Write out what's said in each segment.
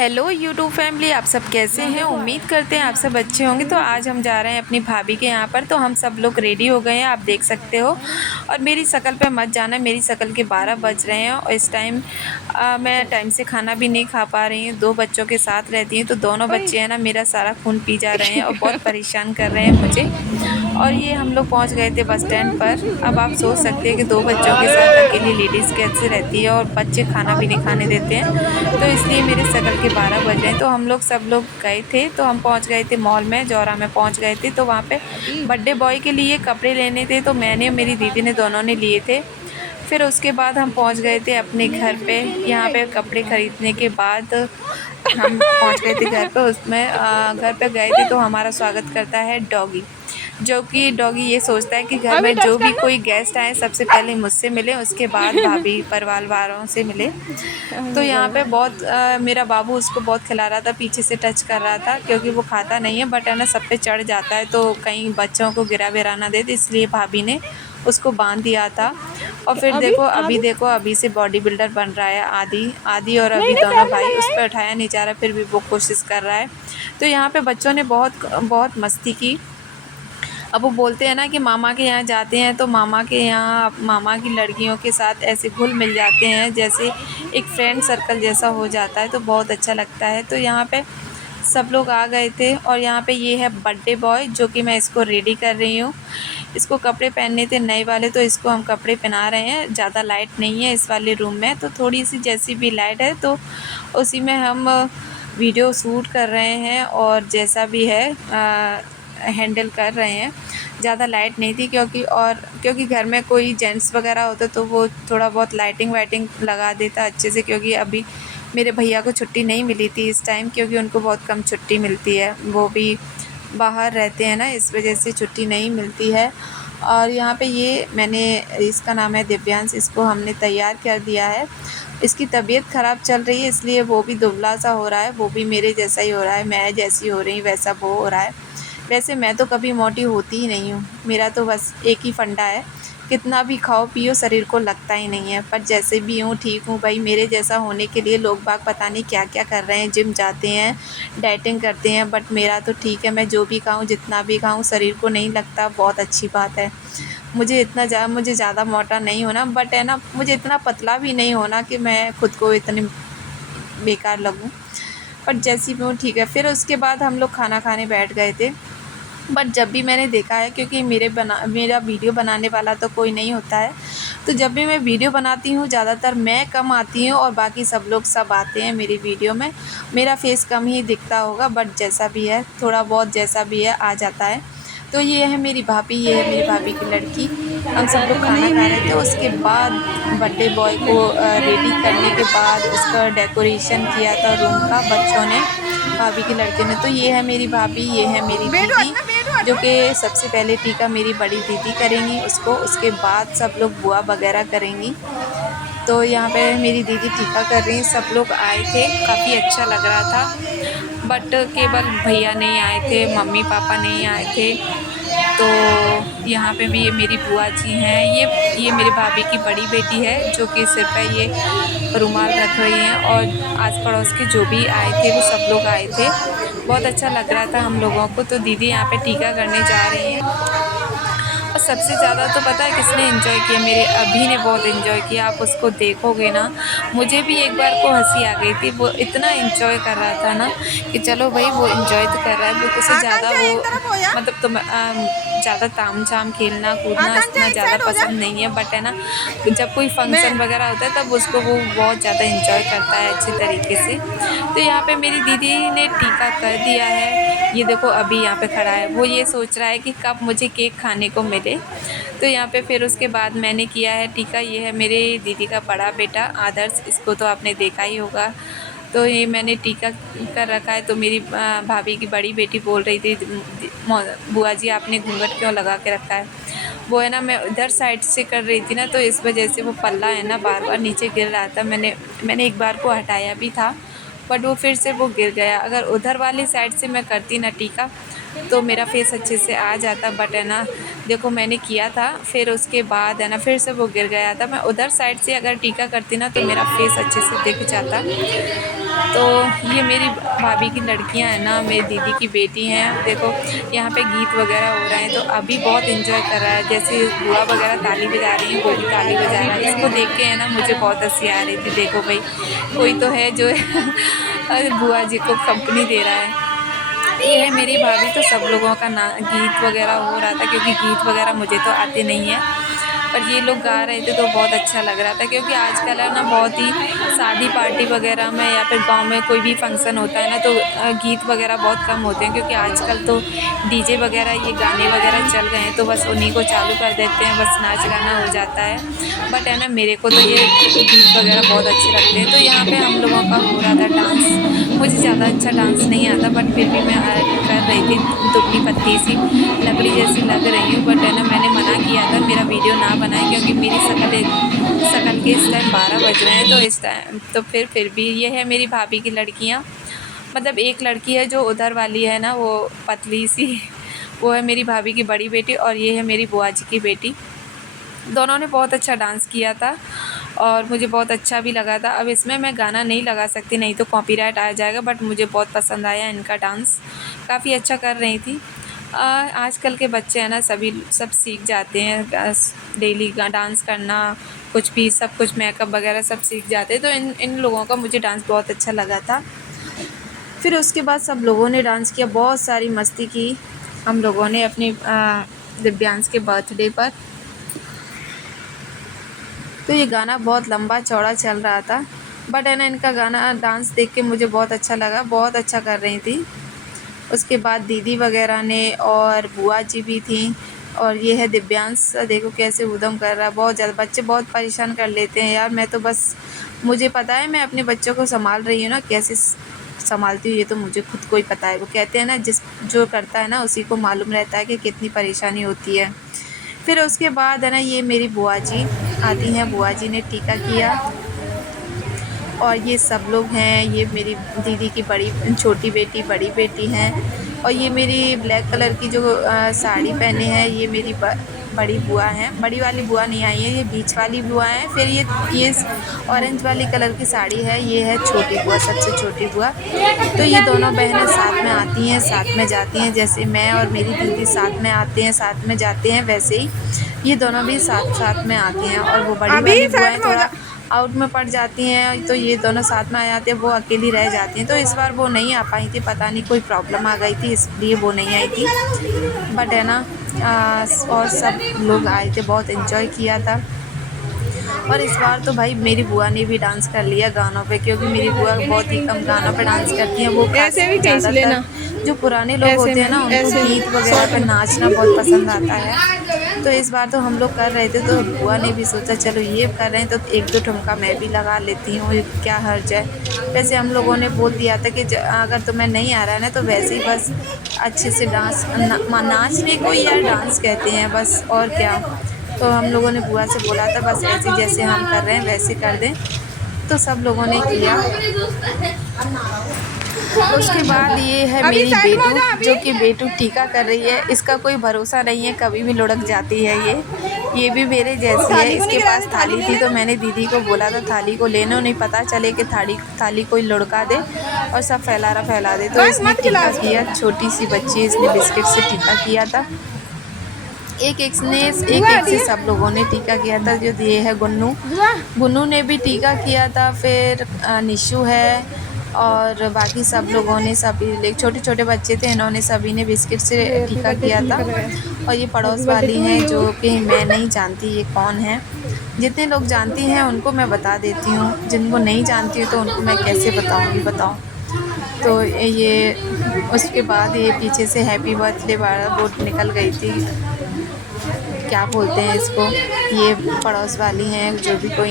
Hello YouTube family, आप सब कैसे हैं। उम्मीद करते हैं आप सब अच्छे होंगे। तो आज हम जा रहे हैं अपनी भाभी के यहाँ पर। तो हम सब लोग रेडी हो गए हैं, आप देख सकते हो। और मेरी शक्ल पे मत जाना, मेरी शक्ल के 12 बज रहे हैं और इस टाइम मैं टाइम से खाना भी नहीं खा पा रही हूँ। 2 बच्चों के साथ रहती हूँ तो दोनों बच्चे हैं ना मेरा सारा खून पी जा रहे हैं और बहुत परेशान कर रहे हैं मुझे। और ये हम लोग पहुँच गए थे बस स्टैंड पर। अब आप सोच सकते हैं कि 2 बच्चों के साथ अकेली लेडीज़ कैसे रहती है और बच्चे खाना भी नहीं खाने देते हैं। तो इसलिए मेरे शक्ल के 12 बज रहे हैं। तो हम लोग सब लोग गए थे, तो हम पहुंच गए थे मॉल में, जौरा में पहुंच गए थे। तो वहाँ पे बर्थडे बॉय के लिए कपड़े लेने थे, तो मैंने और मेरी दीदी ने दोनों ने लिए थे। फिर उसके बाद हम पहुंच गए थे अपने घर पे। यहाँ पे कपड़े ख़रीदने के बाद हम पहुंच गए थे घर पे। उसमें घर पे गए थे तो हमारा स्वागत करता है डॉगी, जो कि डॉगी ये सोचता है कि घर में जो भी कोई गेस्ट आए सबसे पहले मुझसे मिले, उसके बाद भाभी परिवार वालों से मिले। तो यहाँ पे बहुत मेरा बाबू उसको बहुत खिला रहा था, पीछे से टच कर रहा था क्योंकि वो खाता नहीं है, बट है ना सब पे चढ़ जाता है तो कहीं बच्चों को गिरा विरा ना दे, इसलिए भाभी ने उसको बांध दिया था। और फिर देखो अभी से बॉडी बिल्डर बन रहा है। आदि आदि और अभी दोनों भाई, उस पर उठाया नहीं जा रहा, फिर भी वो कोशिश कर रहा है। तो यहाँ पे बच्चों ने बहुत बहुत मस्ती की। अब वो बोलते हैं ना कि मामा के यहाँ जाते हैं तो मामा के यहाँ मामा की लड़कियों के साथ ऐसे घुल मिल जाते हैं, जैसे एक फ्रेंड सर्कल जैसा हो जाता है, तो बहुत अच्छा लगता है। तो यहाँ पे सब लोग आ गए थे और यहाँ पे ये है बर्थडे बॉय, जो कि मैं इसको रेडी कर रही हूँ। इसको कपड़े पहनने थे नए वाले, तो इसको हम कपड़े पहना रहे हैं। ज़्यादा लाइट नहीं है इस वाले रूम में, तो थोड़ी सी जैसी भी लाइट है तो उसी में हम वीडियो शूट कर रहे हैं और जैसा भी है हैंडल कर रहे हैं। ज़्यादा लाइट नहीं थी क्योंकि घर में कोई जेंट्स वगैरह होता तो वो थोड़ा बहुत लाइटिंग वाइटिंग लगा देता अच्छे से, क्योंकि अभी मेरे भैया को छुट्टी नहीं मिली थी इस टाइम, क्योंकि उनको बहुत कम छुट्टी मिलती है, वो भी बाहर रहते हैं ना, इस वजह से छुट्टी नहीं मिलती है। और यहाँ पे ये मैंने, इसका नाम है दिव्यांश, इसको हमने तैयार कर दिया है। इसकी तबीयत ख़राब चल रही है इसलिए वो भी दुबला सा हो रहा है, वो भी मेरे जैसा ही हो रहा है, मैं जैसी हो रही वैसा वो हो रहा है। वैसे मैं तो कभी मोटी होती ही नहीं हूँ, मेरा तो बस एक ही फंडा है, कितना भी खाओ पियो शरीर को लगता ही नहीं है। पर जैसे भी हूँ ठीक हूँ भाई। मेरे जैसा होने के लिए लोग बाग पता नहीं क्या क्या कर रहे हैं, जिम जाते हैं, डाइटिंग करते हैं, बट मेरा तो ठीक है। मैं जो भी खाऊँ जितना भी खाऊँ शरीर को नहीं लगता, बहुत अच्छी बात है। मुझे ज़्यादा मोटा नहीं होना, बट है ना मुझे इतना पतला भी नहीं होना कि मैं खुद को इतनी बेकार लगूँ, पर जैसी भी हूँ ठीक है। फिर उसके बाद हम लोग खाना खाने बैठ गए थे। बट जब भी मैंने देखा है, क्योंकि मेरा वीडियो बनाने वाला तो कोई नहीं होता है, तो जब भी मैं वीडियो बनाती हूँ ज़्यादातर मैं कम आती हूँ और बाकी सब लोग सब आते हैं मेरी वीडियो में। मेरा फेस कम ही दिखता होगा, बट जैसा भी है थोड़ा बहुत जैसा भी है आ जाता है। तो ये है मेरी भाभी, ये है मेरी भाभी की लड़की। हम सब लोग खाना खा रहे थे। उसके बाद बर्थडे बॉय को रेडी करने के बाद उसका डेकोरेशन किया था रूम का बच्चों ने, भाभी की लड़के ने। तो ये है मेरी भाभी, ये है मेरी दीदी, जो कि सबसे पहले टीका मेरी बड़ी दीदी करेंगी उसको, उसके बाद सब लोग बुआ वगैरह करेंगी। तो यहाँ पे मेरी दीदी टीका कर रही हैं। सब लोग आए थे, काफ़ी अच्छा लग रहा था, बट केवल भैया नहीं आए थे, मम्मी पापा नहीं आए थे। तो यहाँ पे भी ये मेरी बुआ जी हैं, ये मेरी भाभी की बड़ी बेटी है, जो कि सिर पे ये रुमाल रख रही हैं। और आस पड़ोस के जो भी आए थे वो सब लोग आए थे, बहुत अच्छा लग रहा था हम लोगों को। तो दीदी यहाँ पे टीका करने जा रही हैं। और सबसे ज़्यादा तो पता है किसने एंजॉय किया, मेरे अभी ने बहुत एंजॉय किया। आप उसको देखोगे ना, मुझे भी एक बार को हंसी आ गई थी, वो इतना एंजॉय कर रहा था ना कि चलो भाई वो एंजॉय तो कर रहा है। वो उसे ज़्यादा वो मतलब तो ज़्यादा ताम झाम खेलना कूदना इतना ज़्यादा पसंद नहीं है, बट है ना जब कोई फंक्शन वगैरह होता है तब उसको वो बहुत ज़्यादा एंजॉय करता है अच्छे तरीके से। तो यहाँ पे मेरी दीदी ने टीका कर दिया है, ये देखो अभी यहाँ पे खड़ा है, वो ये सोच रहा है कि कब मुझे केक खाने को मिले। तो यहाँ पे फिर उसके बाद मैंने किया है टीका। ये है मेरे दीदी का बड़ा बेटा आदर्श, इसको तो आपने देखा ही होगा। तो ये मैंने टीका कर रखा है। तो मेरी भाभी की बड़ी बेटी बोल रही थी, बुआ जी आपने घूंघट क्यों लगा के रखा है। वो है ना मैं इधर साइड से कर रही थी ना, तो इस वजह से वो पल्ला है ना बार बार नीचे गिर रहा था। मैंने एक बार को हटाया भी था, बट वो फिर से वो गिर गया। अगर उधर वाली साइड से मैं करती ना टीका तो मेरा फेस अच्छे से आ जाता, बट है ना देखो मैंने किया था, फिर उसके बाद है ना फिर से वो गिर गया था। मैं उधर साइड से अगर टीका करती ना तो मेरा फेस अच्छे से दिख जाता। तो ये मेरी भाभी की लड़कियां हैं ना, मेरी दीदी की बेटी हैं। देखो यहाँ पे गीत वगैरह हो रहे हैं तो अभी बहुत एंजॉय कर रहा है। जैसे बुआ वगैरह ताली बजा रही हैं, वो भी ताली बजा रहा है। इसको देख के है ना मुझे बहुत हंसी आ रही थी। देखो भाई कोई तो है जो अरे बुआ जी को कंपनी दे रहा है। ये है मेरी भाभी। तो सब लोगों का ना गीत वगैरह हो रहा था, क्योंकि गीत वगैरह मुझे तो आते नहीं हैं, पर ये लोग गा रहे थे तो बहुत अच्छा लग रहा था। क्योंकि आजकल है ना बहुत ही शादी पार्टी वगैरह में या फिर गांव में कोई भी फंक्शन होता है ना तो गीत वगैरह बहुत कम होते हैं, क्योंकि आजकल तो डीजे वगैरह ये गाने वगैरह चल गए हैं तो बस उन्हीं को चालू कर देते हैं, बस नाच गाना हो जाता है। बट है ना मेरे को तो ये गीत वगैरह बहुत अच्छे लगते हैं। तो यहाँ पे हम लोगों का हो रहा था डांस। मुझे ज़्यादा अच्छा डांस नहीं आता, बट फिर भी मैं कर रही थी। दुबली पतली सी लकड़ी जैसी लग रही हूँ, बट है ना मैंने मना किया था मेरा वीडियो ना बनाए, क्योंकि मेरी शकल के इस टाइम 12 बज रहे हैं। तो इस टाइम तो फिर भी ये है मेरी भाभी की लड़कियाँ। मतलब एक लड़की है जो उधर वाली है ना, वो पतली सी, वो है मेरी भाभी की बड़ी बेटी, और ये है मेरी बुआ जी की बेटी। दोनों ने बहुत अच्छा डांस किया था और मुझे बहुत अच्छा भी लगा था। अब इसमें मैं गाना नहीं लगा सकती, नहीं तो कॉपीराइट आ जाएगा, बट मुझे बहुत पसंद आया इनका डांस। काफ़ी अच्छा कर रही थी। आजकल के बच्चे हैं ना सब सीख जाते हैं डेली डांस करना, कुछ भी, सब कुछ मेकअप वगैरह सब सीख जाते हैं। तो इन लोगों का मुझे डांस बहुत अच्छा लगा था। फिर उसके बाद सब लोगों ने डांस किया, बहुत सारी मस्ती की हम लोगों ने अपनी दिव्यांश के बर्थडे पर। तो ये गाना बहुत लंबा चौड़ा चल रहा था, बट है ना इनका गाना डांस देख के मुझे बहुत अच्छा लगा, बहुत अच्छा कर रही थी। उसके बाद दीदी वगैरह ने और बुआ जी भी थी, और ये है दिव्यांश। देखो कैसे उधम कर रहा है, बहुत ज़्यादा। बच्चे बहुत परेशान कर लेते हैं यार। मैं तो बस, मुझे पता है मैं अपने बच्चों को संभाल रही हूँ ना, कैसे संभालती हूँ ये तो मुझे खुद को ही पता है। वो कहते हैं ना जो करता है ना उसी को मालूम रहता है कि कितनी परेशानी होती है। फिर उसके बाद है ना ये मेरी बुआ जी आती हैं, बुआ जी ने टीका किया, और ये सब लोग हैं। ये मेरी दीदी की छोटी बेटी, बड़ी बेटी हैं, और ये मेरी ब्लैक कलर की जो साड़ी पहने हैं ये मेरी बड़ी बुआ हैं। बड़ी वाली बुआ नहीं आई है, ये बीच वाली बुआ है। फिर ये ऑरेंज वाली कलर की साड़ी है, ये है छोटी बुआ, सबसे छोटी बुआ। तो ये दोनों बहनें साथ में आती हैं, साथ में जाती हैं। जैसे मैं और मेरी दीदी साथ में आते हैं, साथ में जाते हैं, वैसे ही ये दोनों भी साथ साथ में आती हैं। और वो बड़ी वाली बुआएँ थोड़ा आउट में पड़ जाती हैं, तो ये दोनों साथ में आ जाते हैं, वो अकेली रह जाती हैं। तो इस बार वो नहीं आ पाई थी, पता नहीं कोई प्रॉब्लम आ गई थी, इसलिए वो नहीं आई थी। बट है ना और सब लोग आए थे, बहुत एंजॉय किया था। और इस बार तो भाई मेरी बुआ ने भी डांस कर लिया गानों पे, क्योंकि मेरी बुआ बहुत ही कम गानों पे डांस करती हैं। वो ज़्यादातर जो पुराने लोग होते हैं ना उनको गीत वगैरह पे नाचना बहुत पसंद आता है। तो इस बार तो हम लोग कर रहे थे, तो बुआ ने भी सोचा चलो ये कर रहे हैं तो एक दो ठुमका मैं भी लगा लेती हूँ, क्या हर्ज है। वैसे हम लोगों ने बोल दिया था कि अगर तुम्हें नहीं आ रहा है ना तो वैसे ही बस अच्छे से नाचने को यार डांस कहते हैं बस, और क्या। तो हम लोगों ने बुआ से बोला था बस ऐसे जैसे हम कर रहे हैं वैसे कर दें, तो सब लोगों ने किया। उसके बाद ये है मेरी बेटू, जो कि बेटू टीका कर रही है। इसका कोई भरोसा नहीं है, कभी भी लुढ़क जाती है ये भी मेरे जैसी है। इसके पास थाली थी तो मैंने दीदी को बोला था थाली को लेने, नहीं पता चले कि थाली कोई लुढ़का दे और सब फैला दे। तो इसने टीका किया, छोटी सी बच्ची, इसने बिस्किट से टीका किया था। एक एक से सब लोगों ने टीका किया था। जो ये है गुन्नू ने भी टीका किया था। फिर निशु है, और बाकी सब लोगों ने, सभी छोटे छोटे बच्चे थे, इन्होंने सभी ने बिस्किट से टीका किया था। और ये पड़ोस वाली हैं जो कि मैं नहीं जानती ये कौन है। जितने लोग जानती हैं उनको मैं बता देती हूँ, जिनको नहीं जानती तो उनको मैं कैसे बताऊँगी, बताओ। तो ये उसके बाद ये पीछे से हैप्पी बर्थडे वाला बोर्ड निकल गई थी, क्या बोलते हैं इसको, ये पड़ोस वाली हैं जो भी कोई,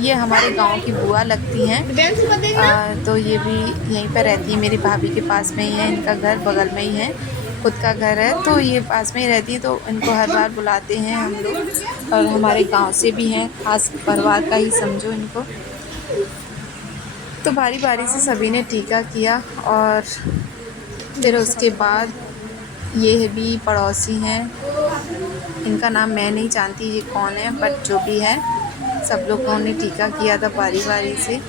ये हमारे गांव की बुआ लगती हैं। तो ये भी यहीं पर रहती है, मेरी भाभी के पास में ही है, इनका घर बगल में ही है, खुद का घर है, तो ये पास में ही रहती है। तो इनको हर बार बुलाते हैं हम लोग, और हमारे गांव से भी हैं, खास परिवार का ही समझो इनको। तो बारी बारी से सभी ने टीका किया। और फिर उसके बाद ये भी पड़ोसी हैं, इनका नाम मैं नहीं जानती ये कौन है, बट जो भी है सब लोगों ने टीका किया था बारी बारी से।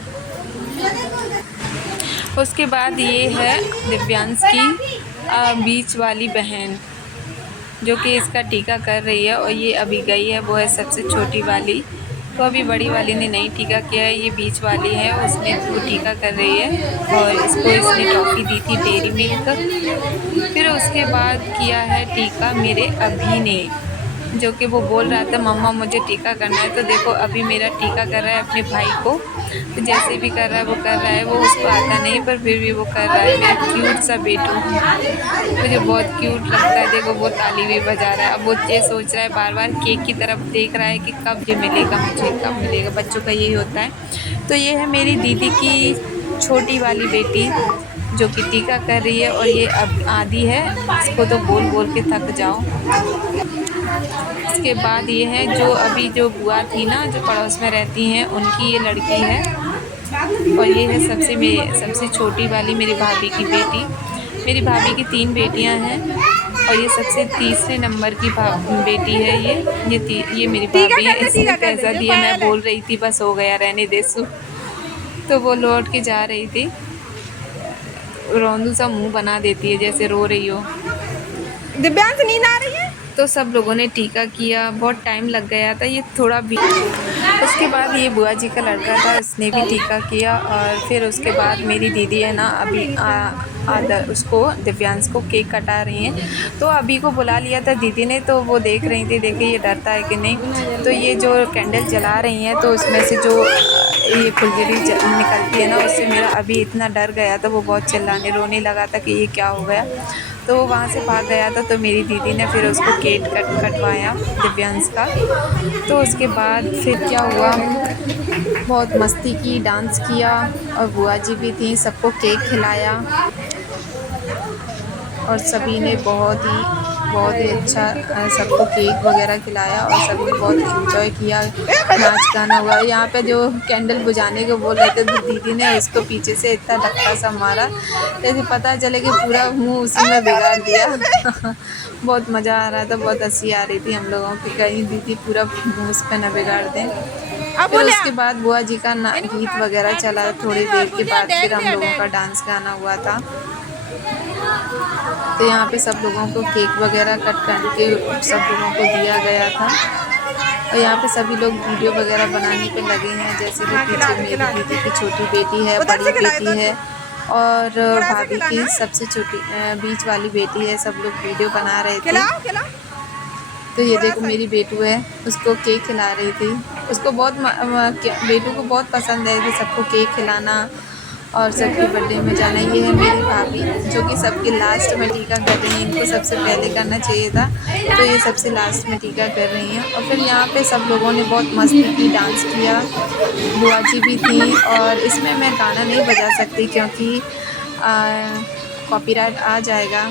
उसके बाद ये है दिव्यांश की बीच वाली बहन, जो कि इसका टीका कर रही है। और ये अभी गई है, वो है सबसे छोटी वाली। तो अभी बड़ी वाली ने नहीं टीका किया है, ये बीच वाली है, उसने वो टीका कर रही है। और इसको इसने टॉफ़ी दी थी डेयरी मिल्क। फिर उसके बाद किया है टीका मेरे अभी ने, जो कि वो बोल रहा था मम्मा मुझे टीका करना है। तो देखो अभी मेरा टीका कर रहा है अपने भाई को। तो जैसे भी कर रहा है वो कर रहा है, वो उसको आता नहीं पर फिर भी वो कर रहा है। मेरा क्यूट सा बेटू मुझे बहुत क्यूट लगता है। देखो वो ताली भी बजा रहा है। अब वो ये सोच रहा है, बार बार केक की तरफ देख रहा है कि कब ये मिलेगा मुझे, कब मिलेगा। बच्चों का यही होता है। तो ये है मेरी दीदी की छोटी वाली बेटी, जो कि टीका कर रही है। और ये अब आधी है, इसको तो बोल बोल के थक जाओ। इसके बाद ये है जो अभी जो बुआ थी ना, जो पड़ोस में रहती हैं, उनकी ये लड़की है। और ये है सबसे छोटी वाली मेरी भाभी की बेटी। मेरी भाभी की 3 बेटियां हैं और ये सबसे तीसरे नंबर की बेटी है। ये मेरी भाभी है। इसने पैसा दिया, मैं बोल रही थी बस हो गया रहने दे सु। तो वो लौट के जा रही थी, रौंदू सा मुंह बना देती है जैसे रो रही हो। दिव्यांश नींद आ रही है। तो सब लोगों ने टीका किया, बहुत टाइम लग गया था, ये थोड़ा भी। उसके बाद ये बुआ जी का लड़का था, उसने भी टीका किया। और फिर उसके बाद मेरी दीदी है ना, अभी उसको दिव्यांश को केक कटा रही हैं। तो अभी को बुला लिया था दीदी ने, तो वो देख रही थी, देखिए ये डरता है कि नहीं। तो ये जो कैंडल जला रही हैं, तो उसमें से जो ये फुलझड़ी निकलती है ना, उससे मेरा अभी इतना डर गया था, वो बहुत चिल्लाने रोने लगा था कि ये क्या हो गया। तो वो वहाँ से भाग गया था। तो मेरी दीदी ने फिर उसको केक कटवाया दिव्यांश का। तो उसके बाद फिर क्या हुआ, बहुत मस्ती की, डांस किया। और बुआ जी भी थी, सबको केक खिलाया। और सभी ने बहुत ही अच्छा सबको केक वगैरह खिलाया। और सभी ने बहुत एंजॉय किया, नाच गाना हुआ। यहाँ पे जो कैंडल बुझाने को बोल रहे थे, तो दीदी ने उसको पीछे से इतना धक्का सा मारा, जैसे पता चले कि पूरा मुंह उसी में बिगाड़ दिया। बहुत मज़ा आ रहा था, बहुत हंसी आ रही थी हम लोगों की, कहीं दीदी पूरा मुँह उस पर न बिगाड़ दें। फिर उसके बाद बुआ जी का गीत वगैरह चला। थोड़ी देर के बाद फिर हम लोगों का डांस गाना हुआ था। तो यहाँ पे सब लोगों को केक वगैरह कट करके सब लोगों को दिया गया था। और यहाँ पे सभी लोग वीडियो वगैरह बनाने पे लगे हैं, जैसे कि पीछे मेरी दीदी की छोटी बेटी है, बड़ी बेटी है और भाभी की सबसे छोटी बीच वाली बेटी है। सब लोग वीडियो बना रहे थे। तो ये देखो मेरी बेटू है, उसको केक खिला रही थी। उसको बेटू को बहुत पसंद है कि सबको केक खिलाना और सबके बर्थडे में जाना। ये है मेरी भाभी, जो कि सबके लास्ट में टीका कर रही हैं। इनको सबसे पहले करना चाहिए था, तो ये सबसे लास्ट में टीका कर रही हैं। और फिर यहाँ पे सब लोगों ने बहुत मस्ती की, डांस किया। बुआ जी भी थी। और इसमें मैं गाना नहीं बजा सकती क्योंकि कॉपीराइट आ जाएगा।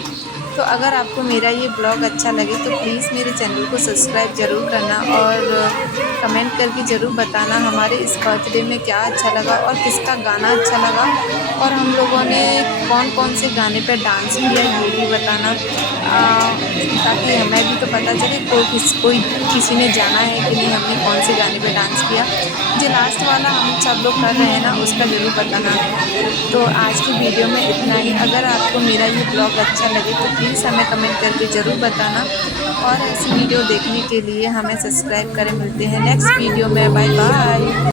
तो अगर आपको मेरा ये ब्लॉग अच्छा लगे तो प्लीज़ मेरे चैनल को सब्सक्राइब ज़रूर करना और कमेंट करके ज़रूर बताना हमारे इस बर्थडे में क्या अच्छा लगा और किसका गाना अच्छा लगा। और हम लोगों ने कौन कौन से गाने पर डांस किया ये भी बताना, ताकि हमें भी तो पता चले कोई किसी ने जाना है कि नहीं हमने कौन से गाने पर डांस किया। जो लास्ट वाला हम सब लोग कर रहे हैं ना, उसका ज़रूर बताना। तो आज की वीडियो में इतना ही। अगर आपको मेरा ये ब्लॉग अच्छा लगे तो प्लीज़ हमें कमेंट करके ज़रूर बताना। और ऐसी वीडियो देखने के लिए हमें सब्सक्राइब करें। मिलते हैं नेक्स्ट वीडियो में। Bye bye.